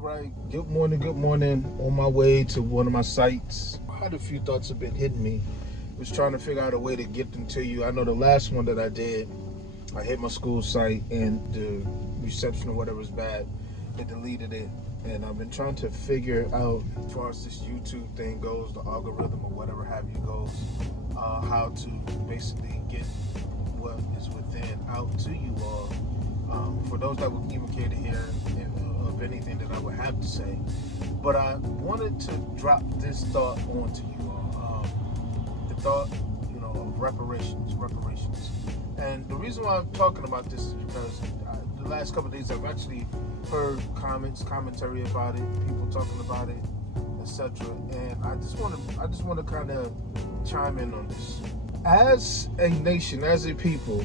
right. Good morning. On my way to one of my sites. I had a few thoughts have been hitting me. Was trying to figure out a way to get them to you. I know the last one that I did, I hit my school site and the reception or whatever was bad. It deleted it. And I've been trying to figure out, as far as this YouTube thing goes, the algorithm or whatever have you goes, how to basically get what is within out to you all. For those that would even care to hear of anything that I would have to say. But I wanted to drop this thought onto you all. The thought, of reparations. And the reason why I'm talking about this is because the last couple of days I've actually heard commentary about it, people talking about it, etc. And I just want to kind of chime in on this. As a nation, as a people,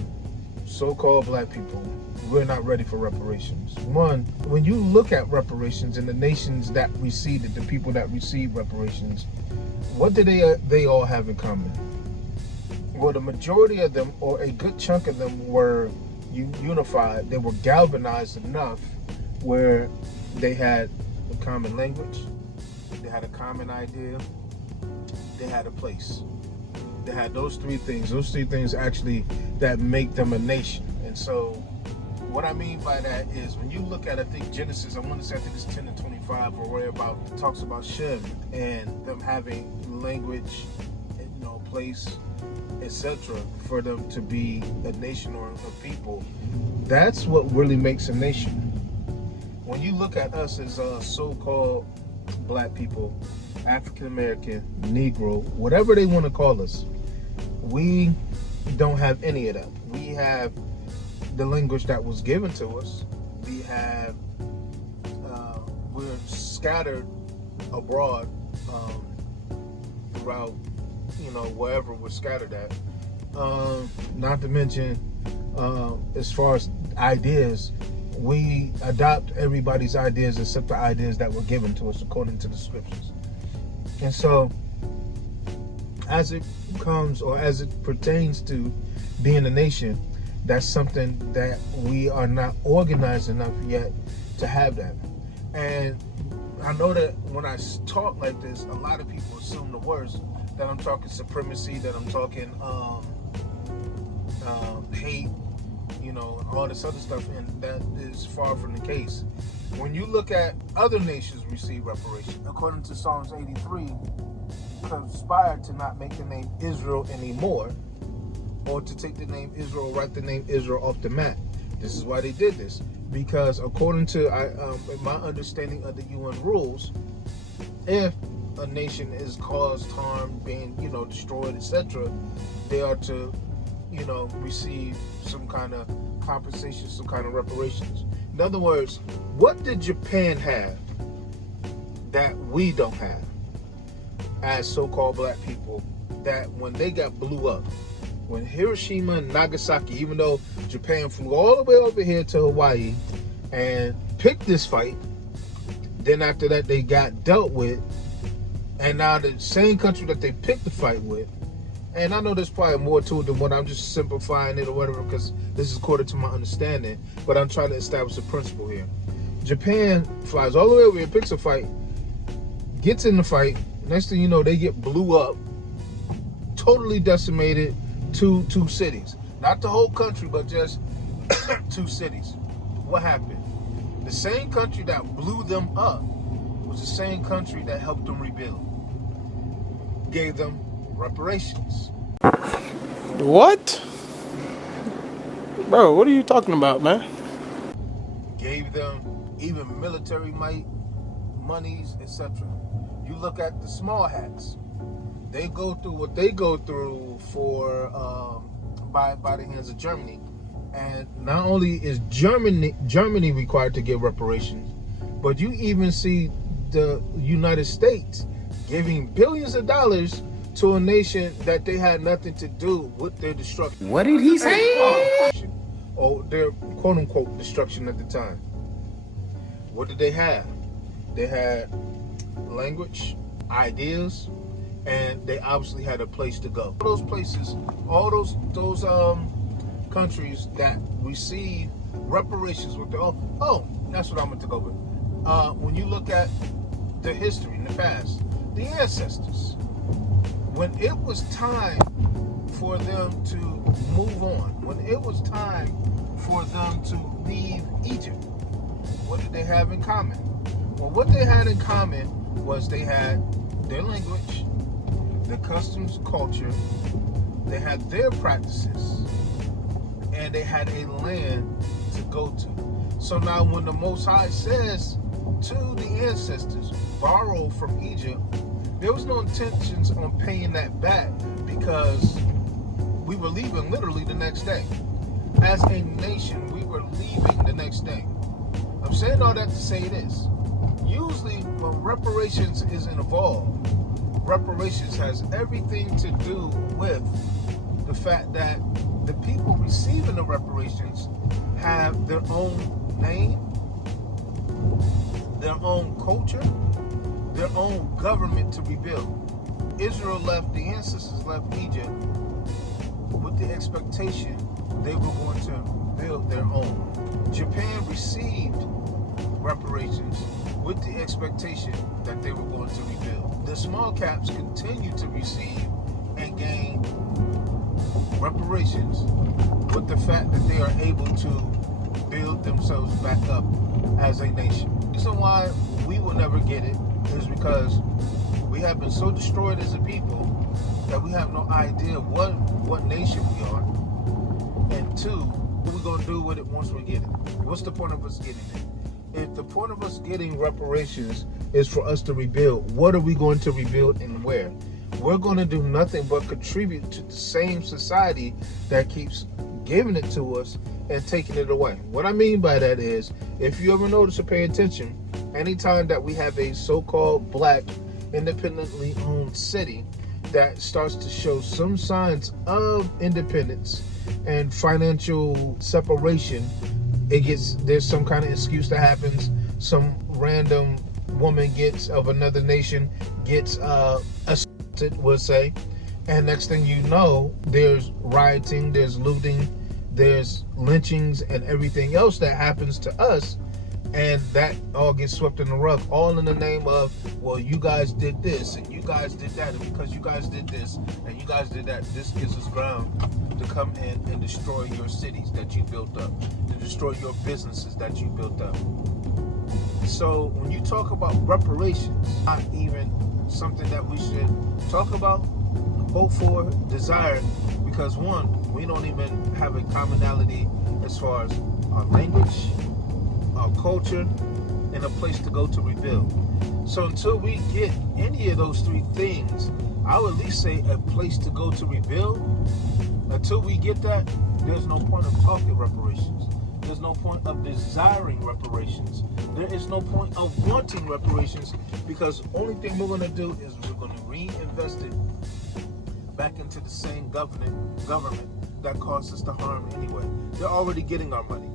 so-called black people, we're not ready for reparations. One, when you look at reparations and the nations that received it, the people that received reparations, what do they all have in common? Well, the majority of them, or a good chunk of them, were unified. They were galvanized enough where they had a common language, they had a common idea, they had a place. They had those three things actually that make them a nation. And so what I mean by that is when you look at, I think Genesis, I think it's 10 and 25 or whereabout, it talks about Shem and them having language, place, etc. for them to be a nation or a people. That's what really makes a nation. When you look at us as so-called black people, African American, Negro, whatever they want to call us, we don't have any of that. We have the language that was given to us. We have, we're scattered abroad throughout, wherever we're scattered at. Not to mention, as far as ideas, we adopt everybody's ideas except the ideas that were given to us according to the scriptures. And so, as it comes, or as it pertains to being a nation, that's something that we are not organized enough yet to have that. And I know that when I talk like this, a lot of people assume the worst, that I'm talking supremacy, that I'm talking hate, and all this other stuff, and that is far from the case. When you look at other nations receive reparation, according to Psalms 83, conspired to not make the name Israel anymore, or to take the name Israel, write the name Israel off the map. This is why they did this, because according to my understanding of the UN rules, if a nation is caused harm, being destroyed, etc., they are to receive some kind of compensation, some kind of reparations. In other words, what did Japan have that we don't have as so-called black people, that when they got blew up, when Hiroshima and Nagasaki, even though Japan flew all the way over here to Hawaii and picked this fight, then after that they got dealt with, and now the same country that they picked the fight with, and I know there's probably more to it than what I'm just simplifying it or whatever, because this is according to my understanding, but I'm trying to establish a principle here. Japan flies all the way over here, picks a fight, gets in the fight, next thing you know, they get blew up, totally decimated, two cities. Not the whole country, but just two cities. What happened? The same country that blew them up was the same country that helped them rebuild. Gave them reparations. What? Bro, what are you talking about, man? Gave them even military might, monies, etc. You look at the small hats. They go through what they go through for by the hands of Germany. And not only is Germany required to give reparations, but you even see the United States giving billions of dollars to a nation that they had nothing to do with their destruction. What did he say? Or their quote-unquote destruction at the time. What did they have? They had language, ideas, and they obviously had a place to go. All those places, all those countries that receive reparations with that's what I meant to go with. when you look at the history in the past, the ancestors, when it was time for them to move on, when it was time for them to leave Egypt, what did they have in common? Well, what they had in common was they had their language, their customs, culture, they had their practices, and they had a land to go to. So now when the Most High says to the ancestors, borrow from Egypt, there was no intentions on paying that back because we were leaving literally the next day. As a nation, we were leaving the next day. I'm saying all that to say this. Usually when reparations is involved, reparations has everything to do with the fact that the people receiving the reparations have their own name, their own culture, their own government to rebuild. Israel left, the ancestors left Egypt with the expectation they were going to build their own. Japan received reparations with the expectation that they were going to rebuild. The small caps continue to receive and gain reparations with the fact that they are able to build themselves back up as a nation. The reason why we will never get it is because we have been so destroyed as a people that we have no idea what nation we are, and two, what we're going to do with it once we get it. What's the point of us getting it? If the point of us getting reparations is for us to rebuild, what are we going to rebuild and where? We're going to do nothing but contribute to the same society that keeps giving it to us and taking it away. What I mean by that is, if you ever notice or pay attention, anytime that we have a so-called black, independently owned city that starts to show some signs of independence and financial separation, there's some kind of excuse that happens. Some random woman of another nation gets assaulted, we'll say, and next thing you know, there's rioting, there's looting, there's lynchings and everything else that happens to us, and that all gets swept in the rug, all in the name of, well, you guys did this and you guys did that, and because you guys did this and you guys did that, this gives us ground to come in and destroy your cities that you built up, to destroy your businesses that you built up. So when you talk about reparations, not even something that we should talk about, hope for, desire, because one, we don't even have a commonality as far as our language, our culture, and a place to go to rebuild. So until we get any of those three things, I would at least say a place to go to rebuild. Until we get that, there's no point of talking reparations. There's no point of desiring reparations. There is no point of wanting reparations, because the only thing we're going to do is we're going to reinvest it back into the same government that caused us the harm anyway. They're already getting our money.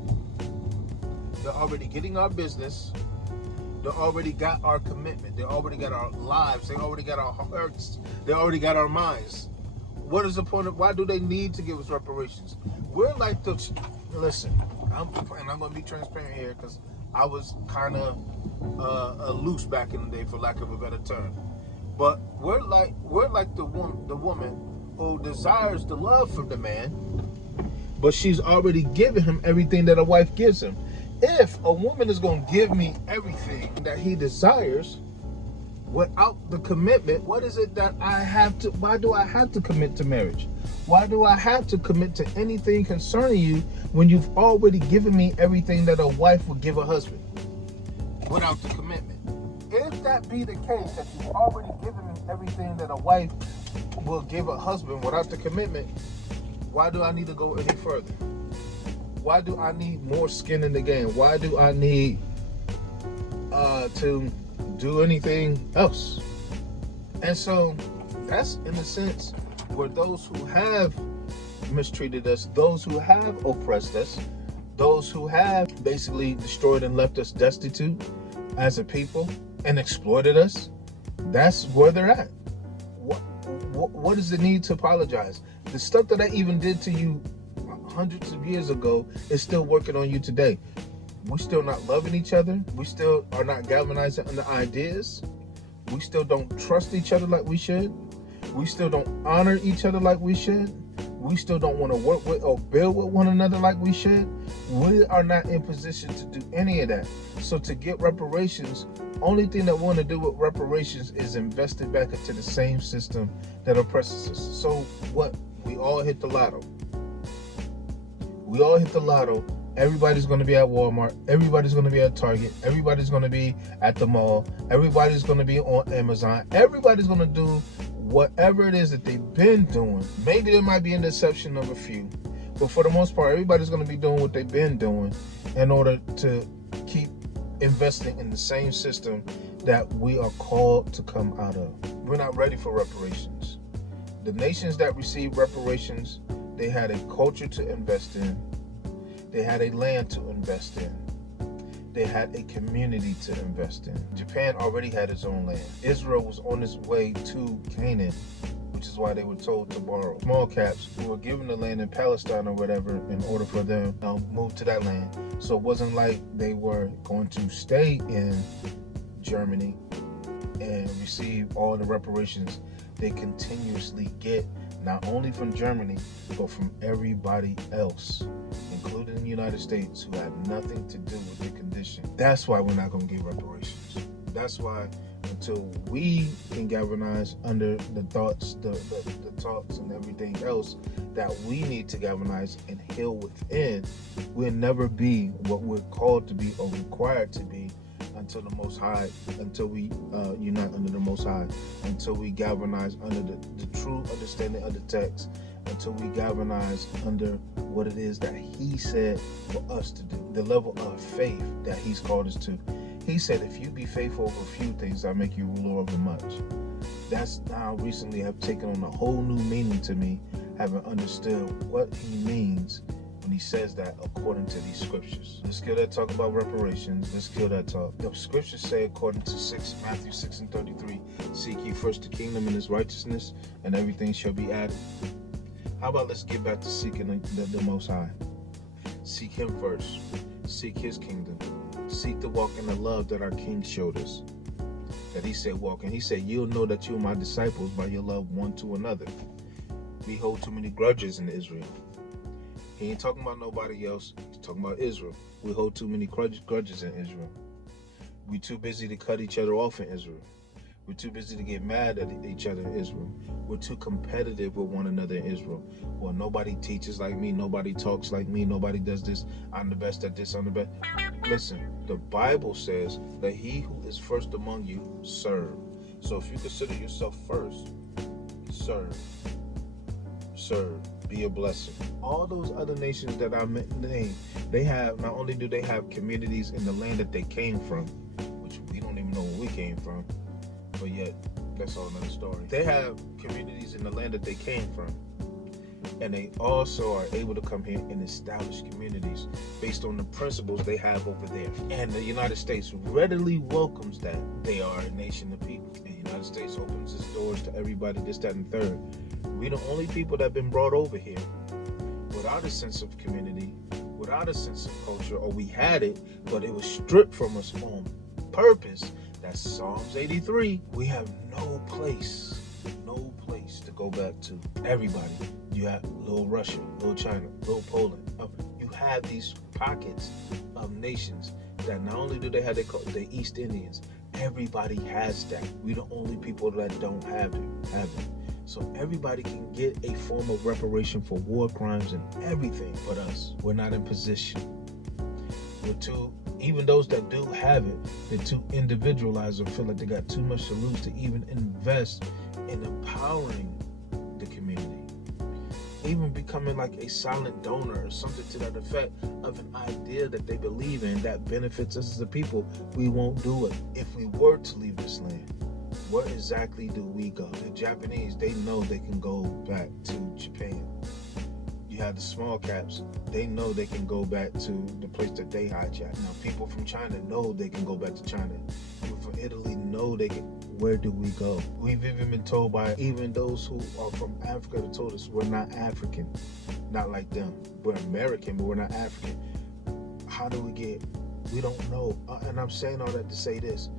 They're already getting our business. They already got our commitment. They already got our lives. They already got our hearts. They already got our minds. What is the point of, why do they need to give us reparations? We're like listen, I'm going to be transparent here because I was kind of loose back in the day, for lack of a better term. But we're like the woman who desires the love from the man, but she's already given him everything that a wife gives him. If a woman is going to give me everything that he desires without the commitment, what is it that I have to, why do I have to commit to marriage? Why do I have to commit to anything concerning you when you've already given me everything that a wife would give a husband without the commitment? If that be the case, that you've already given me everything that a wife will give a husband without the commitment, why do I need to go any further? Why do I need more skin in the game? Why do I need to do anything else? And so that's, in a sense, where those who have mistreated us, those who have oppressed us, those who have basically destroyed and left us destitute as a people and exploited us, that's where they're at. What is the need to apologize? The stuff that I even did to you hundreds of years ago is still working on you today. we still not loving each other. We still are not galvanizing under ideas. We still don't trust each other like we should. We still don't honor each other like we should. We still don't want to work with or build with one another like we should. We are not in position to do any of that. So to get reparations, only thing that we want to do with reparations is invest it back into the same system that oppresses us. So what? We all hit the lotto. We all hit the lotto. Everybody's going to be at Walmart. Everybody's going to be at Target. Everybody's going to be at the mall. Everybody's going to be on Amazon. Everybody's going to do whatever it is that they've been doing. Maybe there might be an exception of a few, but for the most part, everybody's going to be doing what they've been doing in order to keep investing in the same system that we are called to come out of. We're not ready for reparations. The nations that received reparations, they had a culture to invest in. They had a land to invest in. They had a community to invest in. Japan already had its own land. Israel was on its way to Canaan, which is why they were told to borrow. Small caps who were given the land in Palestine or whatever in order for them to move to that land. So it wasn't like they were going to stay in Germany and receive all the reparations they continuously get, not only from Germany, but from everybody else, including the United States, who had nothing to do with the condition. That's why we're not going to get reparations. That's why until we can galvanize under the thoughts, the talks and everything else that we need to galvanize and heal within, we'll never be what we're called to be or required to be until the Most High, until we unite under the Most High, until we galvanize under the true understanding of the text, until we galvanize under what it is that He said for us to do, the level of faith that He's called us to. He said, if you be faithful over a few things, I'll make you ruler over much. That's now recently have taken on a whole new meaning to me, having understood what He means when He says that according to these scriptures. Let's kill that talk about reparations. Let's kill that talk. The scriptures say, according to Matthew 6:33, seek ye first the kingdom and His righteousness, and everything shall be added. How about let's get back to seeking the Most High? Seek Him first. Seek His kingdom. Seek to walk in the love that our King showed us, that He said walk in. He said, you'll know that you are my disciples by your love one to another. We hold too many grudges in Israel. He ain't talking about nobody else. He's talking about Israel. We hold too many grudges in Israel. We too busy to cut each other off in Israel. We're too busy to get mad at each other in Israel. We're too competitive with one another in Israel. Well, nobody teaches like me. Nobody talks like me. Nobody does this. I'm the best at this. I'm the best. Listen, the Bible says that he who is first among you, serve. So if you consider yourself first, serve. Serve. Be a blessing. All those other nations that I named, they have, not only do they have communities in the land that they came from, which we don't even know where we came from, but yet that's all another story. They have communities in the land that they came from, and they also are able to come here and establish communities based on the principles they have over there. And the United States readily welcomes that. They are a nation of people, and the United States opens its doors to everybody, this, that, and third. We're the only people that have been brought over here without a sense of community, without a sense of culture, or we had it, but it was stripped from us on purpose. That's Psalms 83. We have no place to go back to. Everybody. You have little Russia, little China, little Poland. You have these pockets of nations that not only do they have the East Indians, everybody has that. We're the only people that don't have it. So everybody can get a form of reparation for war crimes and everything but us. We're not in position. Even those that do have it, they're too individualized or feel like they got too much to lose to even invest in empowering the community. Even becoming like a silent donor or something to that effect of an idea that they believe in that benefits us as a people. We won't do it. If we were to leave this land, where exactly do we go? The Japanese, they know they can go back to Japan. You have the small caps, they know they can go back to the place that they hijacked. Now, people from China know they can go back to China. People from Italy know they can. Where do we go? We've even been told by even those who are from Africa that told us we're not African. Not like them. We're American, but we're not African. How do we get We don't know. And I'm saying all that to say this.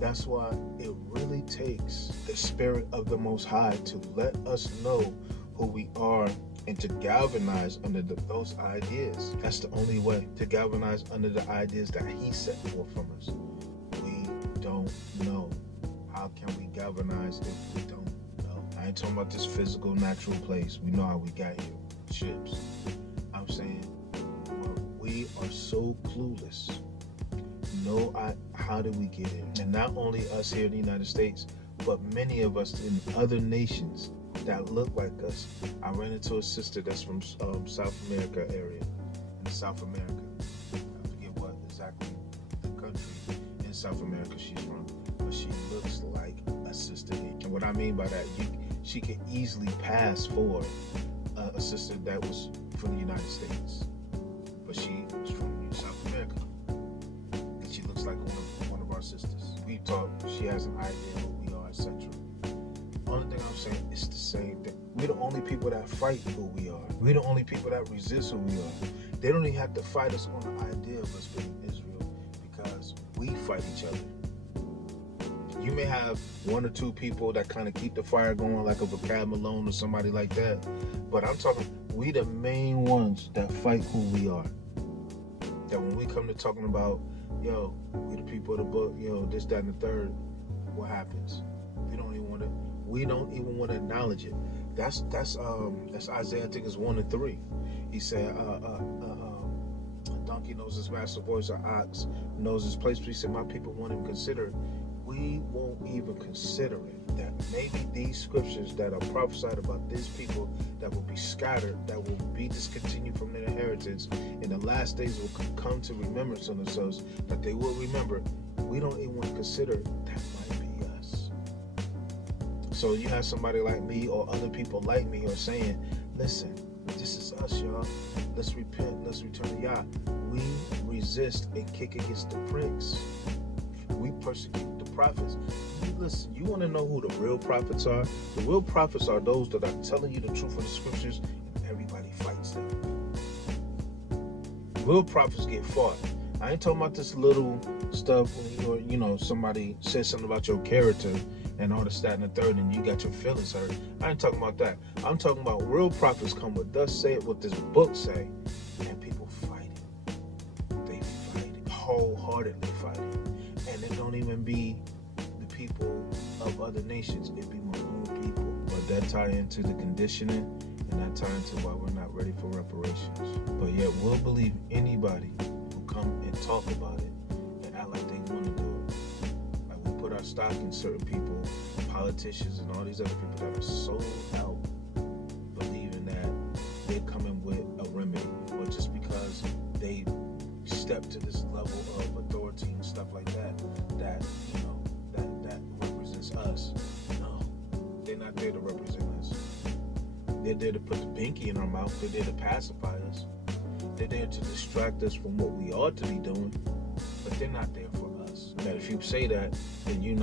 That's why it really takes the Spirit of the Most High to let us know who we are and to galvanize under those ideas. That's the only way to galvanize under the ideas that He set forth from us. We don't know. How can we galvanize if we don't know? I ain't talking about this physical, natural place. We know how we got here. Ships. I'm saying we are so clueless. How did we get here? And not only us here in the United States, but many of us in other nations that look like us. I ran into a sister that's from South America area, in South America. I forget what exactly the country in South America she's from, but she looks like a sister. And what I mean by that, she could easily pass for a sister that was from the United States, but she was from South America, and she looks like one of our sisters. We talk. She has an idea who we are, etc. Only thing I'm saying, it's the same thing. We're the only people that fight who we are. We're the only people that resist who we are. They don't even have to fight us on the idea of us being Israel, because we fight each other. You may have one or two people that kind of keep the fire going, like a Vocab Malone or somebody like that. But I'm talking, we the main ones that fight who we are. That when we come to talking about, yo, we the people of the book, yo, this, that, and the third, what happens? We don't even want to acknowledge it. That's Isaiah, I think it's 1 and 3. He said, a donkey knows his master's voice, an ox knows his place. But he said, my people won't even consider it. We won't even consider it. That maybe these scriptures that are prophesied about these people that will be scattered, that will be discontinued from their inheritance, in the last days will come to remembrance on themselves, that they will remember. We don't even want to consider that might be us. So you have somebody like me or other people like me are saying, listen, this is us, y'all. Let's repent. Let's return to Yah. We resist and kick against the pricks. We persecute the prophets. Listen, you want to know who the real prophets are? The real prophets are those that are telling you the truth of the scriptures, and everybody fights them. Real prophets get fought. I ain't talking about this little stuff when somebody says something about your character and all this, that, and the third, and you got your feelings hurt. I ain't talking about that. I'm talking about real prophets come with thus say it, what this book say, and people fight it. They fight it, wholeheartedly fight it. And it don't even be the people of other nations. It be my own people. But that tie into the conditioning, and that tie into why we're not ready for reparations. But yet we'll believe anybody who come and talk about it and act like they want to do it. Like we put our stock in certain people, politicians and all these other people that are sold out, believing that they're coming with a remedy, or just because they step to this level of authority and stuff like that represents us. No, they're not there to represent us. They're there to put the binky in our mouth. They're there to pacify us. They're there to distract us from what we ought to be doing, but they're not there for us. Now, if you say that, then you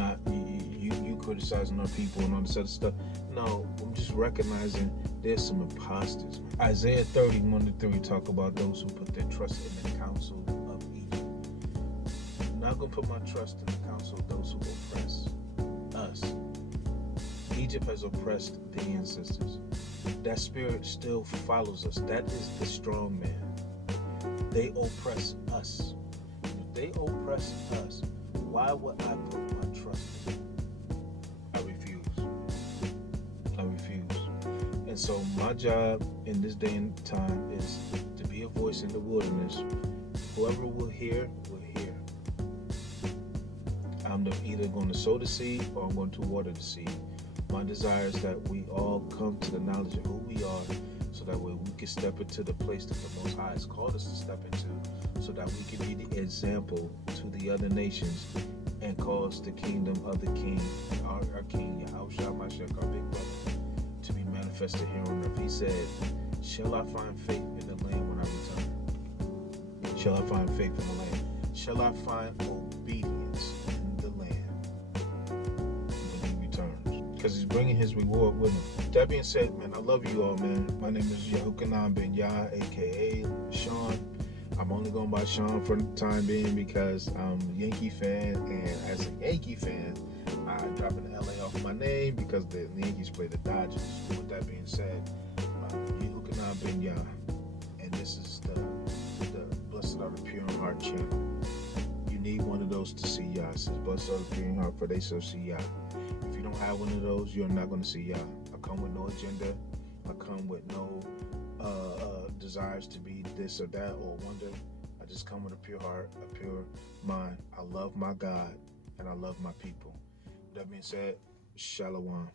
criticizing our people and all this other stuff. No, I'm just recognizing there's some imposters. Isaiah 30:1-3 talk about those who put their trust in the counsel of Egypt. I'm not going to put my trust in the counsel of those who oppress us. Egypt has oppressed the ancestors. That spirit still follows us. That is the strong man. They oppress us. If they oppress us, why would I put my trust in them? I refuse. And so my job in this day and time is to be a voice in the wilderness. Whoever will hear, will hear. I'm either going to sow the seed or I'm going to water the seed. My desire is that we all come to the knowledge of who we are, so that way we can step into the place that the Most High has called us to step into, so that we can be the example to the other nations and cause the kingdom of the King, our King, Yahushua Mashiach, our big brother, to be manifested here on earth. He said, shall I find faith in the land when I return? Shall I find faith in the land? Shall I find obedience in the land when he returns? Because he's bringing his reward with him. That being said, man, I love you all, man. My name is Yahukanan Ben Yah, a.k.a. Sean. I'm only going by Sean for the time being because I'm a Yankee fan, and as a Yankee fan, I'm dropping LA off my name because the Yankees play the Dodgers. With that being said, Yehukanah Ben Yah, and this is the Blessed Are the Pure in Heart channel. You need one of those to see Yah. It says, Blessed are the pure in heart, for they shall see Yah. If you don't have one of those, you're not going to see Yah. I come with no agenda. I come with no desires to be this or that or wonder. I just come with a pure heart, a pure mind. I love my God and I love my people. That being said, Shalom.